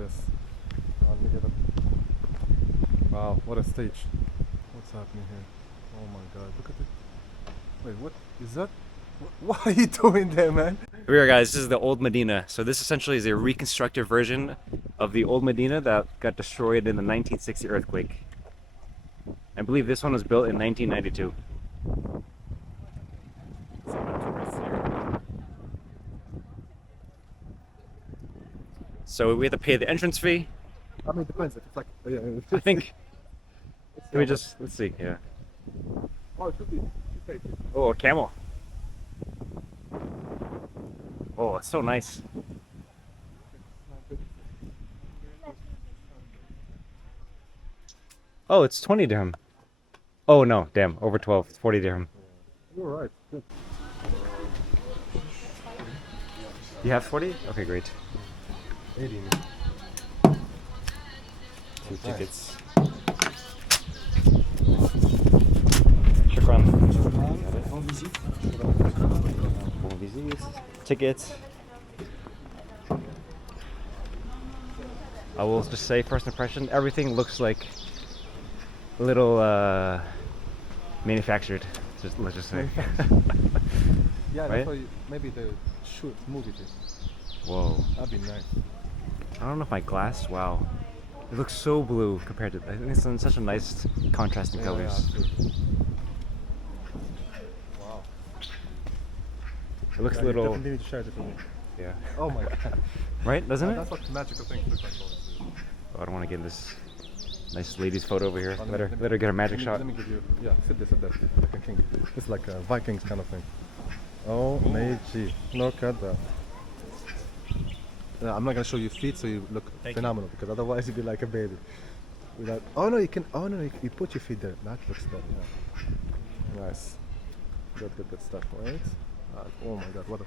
this. Let me get up. Wow, what a stage. What's happening here? Oh my god, look at it. Wait, what is that? What are you doing there, man? Here we are, guys. This is the old Medina. So this essentially is a reconstructed version of the old Medina that got destroyed in the 1960 earthquake. I believe this one was built in 1992. So we have to pay the entrance fee. I mean, it depends. If it's like, yeah, I think. Can we just, let's see, yeah. Oh, it should be. Oh, a camel. Oh, it's so nice. Oh, it's 20 dirham. Oh no, damn, over 12. It's 40 dirham. You're right. Good. You have 40? Okay, great. 80. Two tickets. Shukran. Bon visite. Tickets. I will just say, first impression, everything looks like a little manufactured. Let's just say. Yeah, Right? that's why maybe the shoot movie this. Whoa. That'd be nice. I don't know if my glass, wow. It looks so blue compared to, I think it's in such a nice contrasting colors. Wow. It looks a You little, definitely need to share this with me. yeah. Oh my god. Right, doesn't it? That's what magical things look like. Oh, I don't want to get this nice lady's photo over here. Oh, Let her get a magic shot. Let me give you. Yeah, sit there, like a king. It's like a Vikings kind of thing. Oh, Meiji. Look at that. I'm not gonna show you feet so you look phenomenal because otherwise you'd be like a baby. Without. Oh no, you can. Oh no, you put your feet there. That looks better. Yeah. Nice. Good stuff, right? Oh my god, what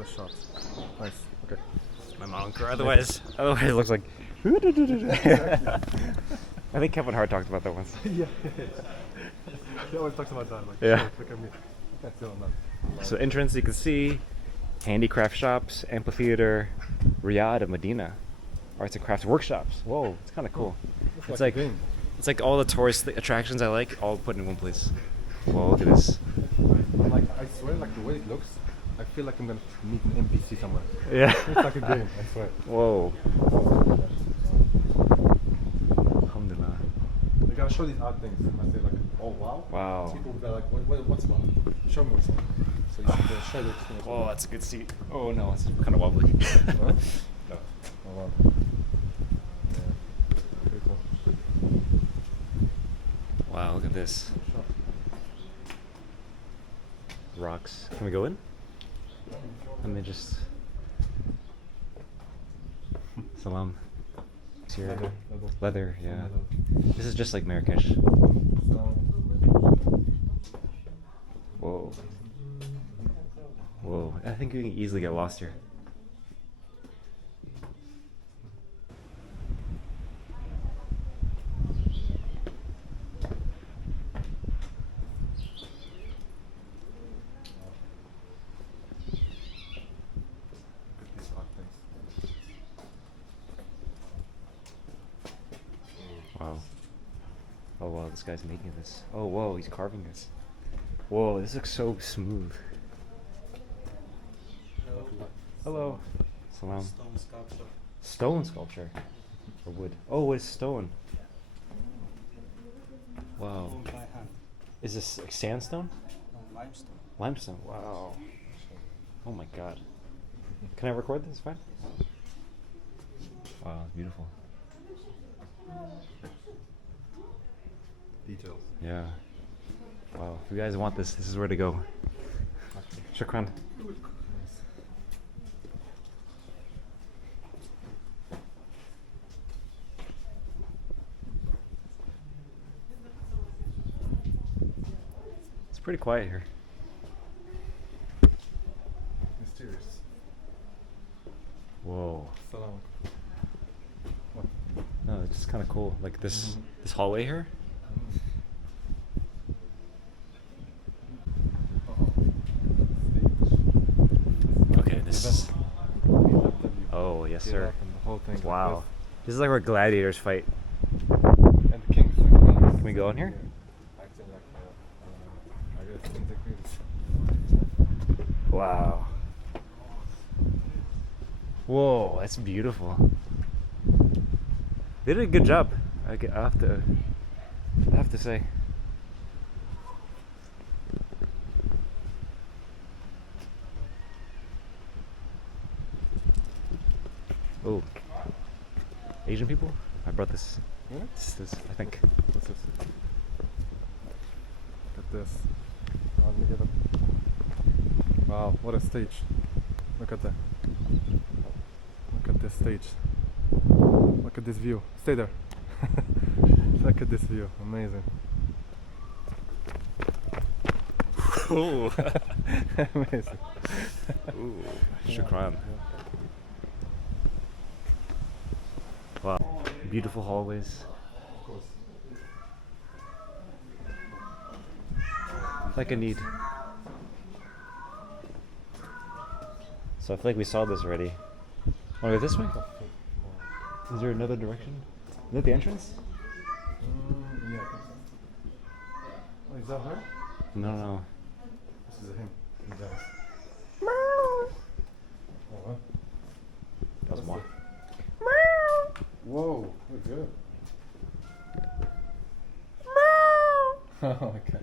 a shot. Nice. Okay. My moniker. Otherwise it looks like. I think Kevin Hart talked about that once. Yeah. He always talks about that. Like, Yeah. oh, look at me. I can't sit on that. So entrance, you can see handicraft shops, amphitheater, Riyadh of Medina, arts and crafts workshops. Whoa, it's kind of cool. It's like all the tourist attractions I like, all put in one place. Whoa, look at this. Like I swear, like the way it looks, I feel like I'm gonna meet an NPC somewhere. Yeah. It's like a game. I swear. Whoa. Alhamdulillah. You gotta show these odd things. I say like, oh wow. Wow. People will be like, what's wow? Show me what's wow. So you can share the experience. Whoa, that's a good seat. Oh no, it's kind of wobbly. Huh? No. Oh wow. Yeah. Pretty cool. Wow, look at this. Rocks. Can we go in? Let me just. Salam. It's here. Leather, yeah. This is just like Marrakesh. Whoa. Whoa. I think we can easily get lost here. Wow. Oh wow, this guy's making this. Oh whoa, he's carving this. Whoa, this looks so smooth. Hello. Salam. Stone sculpture. Stone sculpture? Or wood? Oh, it's stone. Wow. Owned by hand. Is this like sandstone? No, limestone. Limestone. Wow. Oh my god. Can I record this? Fine. Wow, it's beautiful. Details. Yeah. Wow. If you guys want this, this is where to go. Shukran. It's pretty quiet here. Mysterious. Whoa. Salam. No, it's just kind of cool. Like this hallway here. Okay, this is. Oh yes, sir. The whole thing. Wow. Like This is like where gladiators fight. this. And the kings. The queens. Can we go in here? Acting like, I guess kings and queens. Wow. Whoa, that's beautiful. They did a good job. I have to say. Oh, Asian people? I brought this. Really? This, I think. What's this? Look at this. Let me get up. Wow, what a stage. Look at that. Look at this stage. Look at this view. Stay there. Look at this view. Amazing. Ooh. Amazing. Ooh. Shukran. Wow. Beautiful hallways. Of course. Like I need. So I feel like we saw this already. Wanna go this way? Is there another direction? Is that the entrance? Yeah, I think so. Oh, is that her? No, no. This is him. He's dance. Oh, what? That was more. Whoa, we're good. Oh, okay.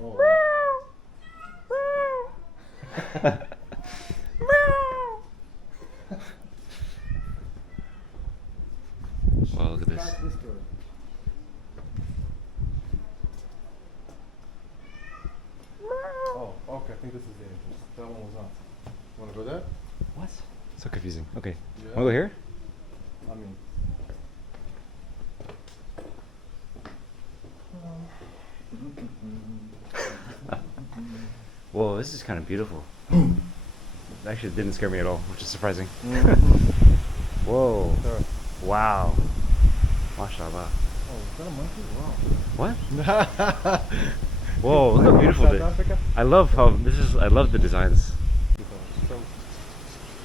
Oh. Wow, look at this. Oh, okay, I think this is the entrance. That one was not. Wanna go there? What? So confusing. Okay. Yeah. Wanna go here? I mean. Whoa, this is kind of beautiful. It actually didn't scare me at all, which is surprising. Whoa. Sure. Wow. MashaAllah. Oh, is that a monkey? Wow. What? Whoa, look how beautiful South this. Africa? I love how this is. I love the designs. Shows,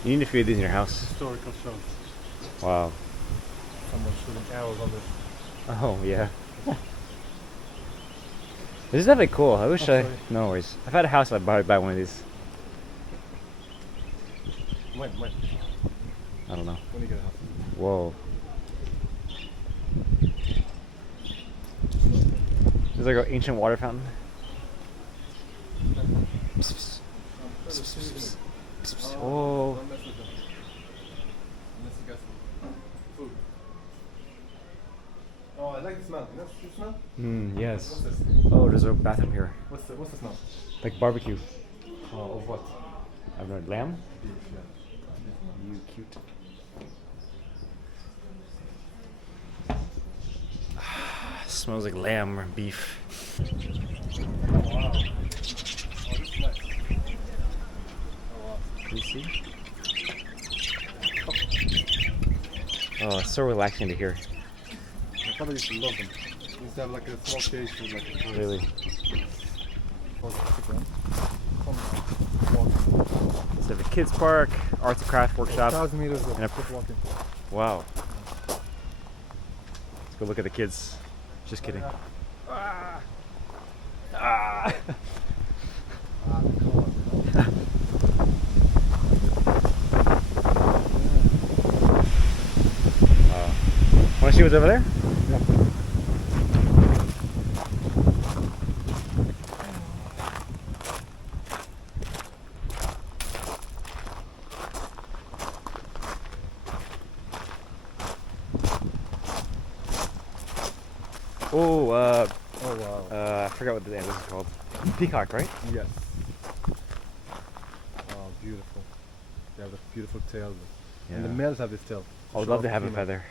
You need a few of these in your house. historical shows. Wow. Someone shooting arrows on this. Oh yeah. This is definitely cool. I wish Oh, I. sorry. No worries. If I had a house, I'd buy one of these. When? I don't know. When you get a house? Whoa. There's like an ancient water fountain. Oh. Don't mess with them. Unless you got some food. Oh, I like the smell. You know the smell? Yes. What's this? Oh, there's a bathroom here. What's the smell? Like barbecue. Oh, of what? I don't know, lamb? Beef, yeah. You cute. Smells like lamb or beef. Oh, wow. Oh, this is nice. Oh, wow. Can you see? Oh, it's so relaxing to hear. My father used to love them. He used to have like a small cage with like a toy. Really. So they have a kids park, arts and crafts workshop. 1,000 meters of And a- foot walking. Wow. Let's go look at the kids. Just kidding. Ah. Ah. Want to see what's over there? Oh, Oh wow. I forgot what the animal is called. Peacock, right? Yes. Oh, beautiful. They have a beautiful tail. And the Yeah. males have this tail. I would Show love off to the have a female. feather.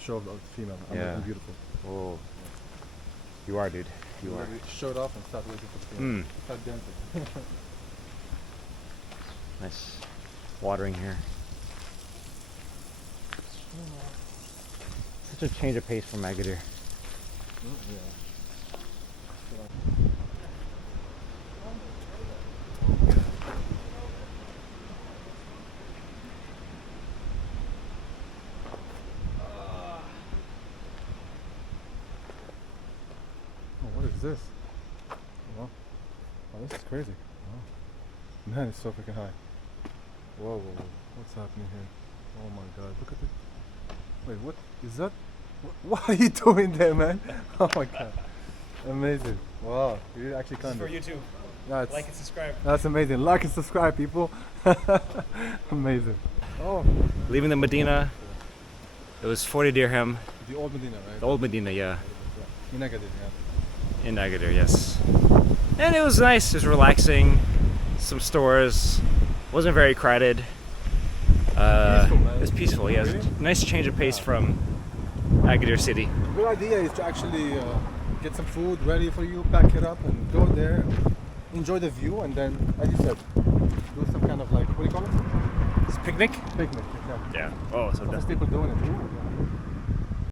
Show off the female. Yeah. I'm beautiful. Oh. You are, dude. You are. Literally show it off and start waiting for the female. Start dancing. Nice. Watering here. Such a change of pace from Agadir. Yeah. this? Wow. Oh, this is crazy. Wow. Man, it's so freaking high. Whoa, whoa, whoa. What's happening here? Oh my god, look at it. Wait, what is that? What are you doing there, man? Oh my god. Amazing. Wow, you actually can't. For YouTube. That's, Like and subscribe. that's amazing. Like and subscribe, people. Amazing. Oh, Leaving the Medina, it was 40 dirham. the old Medina, right? The old Medina, yeah. In Agadir, yeah. In Agadir, yes. And it was nice, it was relaxing. Some stores. Wasn't very crowded. Peaceful, man. It was peaceful, yeah. It was a nice change of pace from Agadir city. Good idea is to actually get some food ready for you, pack it up, and go there, enjoy the view, and then, as you said, do some kind of like, what do you call it? It's a picnic? Picnic. Exactly. Yeah. Oh, so There's that's people doing it. Ooh, yeah.